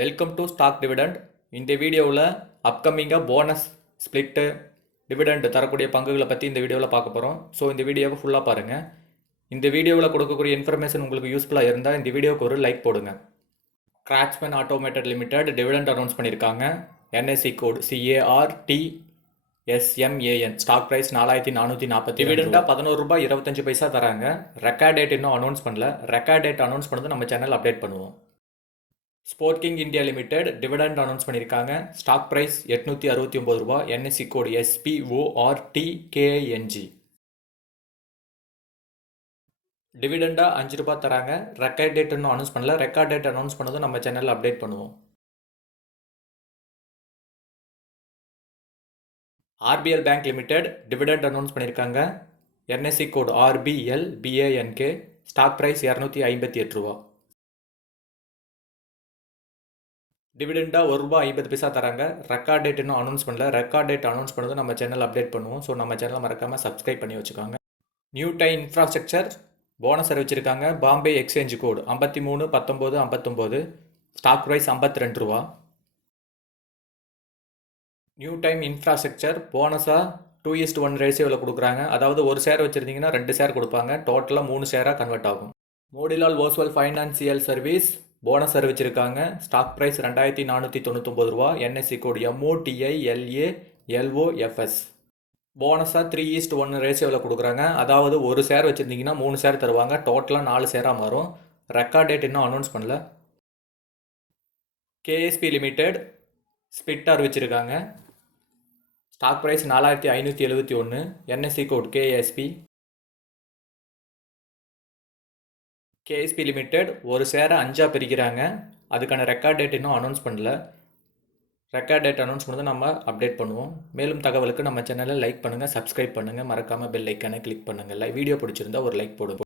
Welcome to stock dividend. இந்த வீடியோவில் அப்கமிங்காக bonus split dividend தரக்கூடிய பங்குகளை பற்றி இந்த வீடியோவில் பார்க்க போகிறோம். ஸோ இந்த வீடியோவை ஃபுல்லாக பாருங்கள். இந்த வீடியோவில் கொடுக்கக்கூடிய இன்ஃபர்மேஷன் உங்களுக்கு யூஸ்ஃபுல்லாக இருந்தால் இந்த வீடியோவுக்கு ஒரு லைக் போடுங்க. Craftsman automated limited dividend announce பண்ணியிருக்காங்க. NSE code CARTSMAN. Stock price 4440. டிவிடெண்டாக ₹11.25 தராங்க. ரெக்கார்ட் டேட் இன்னும் அனௌன்ஸ் பண்ணல. ரெக்கார்ட் டேட் அனௌன்ஸ் பண்ணது நம்ம சேனல் அப்டேட் பண்ணுவோம். Sport king India limited dividend announce பண்ணியிருக்காங்க. Stock price ₹869. NSE code SPORTKING. டிவிடெண்டாக ₹5 தராங்க. ரெக்கார்ட் டேட் இன்னும் அனௌன்ஸ் பண்ணல. ரெக்கார்ட் டேட் அனௌன்ஸ் பண்ணதும் நம்ம சேனலில் அப்டேட் பண்ணுவோம். RBL bank limited dividend announce பண்ணியிருக்காங்க. NSE code RBLBANK. Stock price ₹258. டிவிடெண்டாக ₹1.50 தராங்க. ரெக்கார்ட் டேட் இன்னும் அனௌன்ஸ் பண்ணல. ரெக்கார்ட் டேட் அனௌன்ஸ் பண்ணதும் நம்ம சேனல் அப்டேட் பண்ணுவோம். ஸோ நம்ம சேனலை மறக்காமல் சப்ஸ்கிரைப் பண்ணி வச்சுக்கோங்க. நியூ டைம் இன்ஃப்ராஸ்ட்ரக்சர் போனஸ் அறிவிச்சிருக்காங்க. Bombay exchange code 531959. Stock price ₹52. New time infrastructure போனஸாக 2:1 ரேஷியோவில் கொடுக்குறாங்க. அதாவது ஒரு ஷேர் வச்சுருந்தீங்கன்னா 2 ஷேர் கொடுப்பாங்க. டோட்டலாக 3 ஷேராக கன்வெர்ட் ஆகும். Motilal Oswal financial service bonus அறிவிச்சிருக்காங்க. Stock price ₹2499. NSE code MOTILALOFS. போனஸாக 3:1 ரேஷியோவில் கொடுக்குறாங்க. அதாவது ஒரு ஷேர் வச்சுருந்தீங்கன்னா 3 ஷேர் தருவாங்க. டோட்டலாக 4 ஷேராக மாறும். ரெக்கார்ட் டேட் இன்னும் அனௌன்ஸ் பண்ணல. KSP லிமிடெட் ஸ்பிட் அறிவிச்சிருக்காங்க. Stock price 4571. NSE code KSP limited ஒரு ஷேரை 5 பிரிக்கிறாங்க. அதுக்கான ரெக்கார்ட் டேட் இன்னும் அனௌன்ஸ் பண்ணல. ரெக்கார்ட் டேட் அனௌன்ஸ் பண்ணதை நம்ம அப்டேட் பண்ணுவோம். மேலும் தகவலுக்கு நம்ம சேனலை லைக் பண்ணுங்கள், சப்ஸ்கிரைப் பண்ணுங்கள், மறக்காமல் பெல் ஐக்கானை கிளிக் பண்ணுங்கள். வீடியோ பிடிச்சிருந்தா ஒரு லைக் போடுங்க.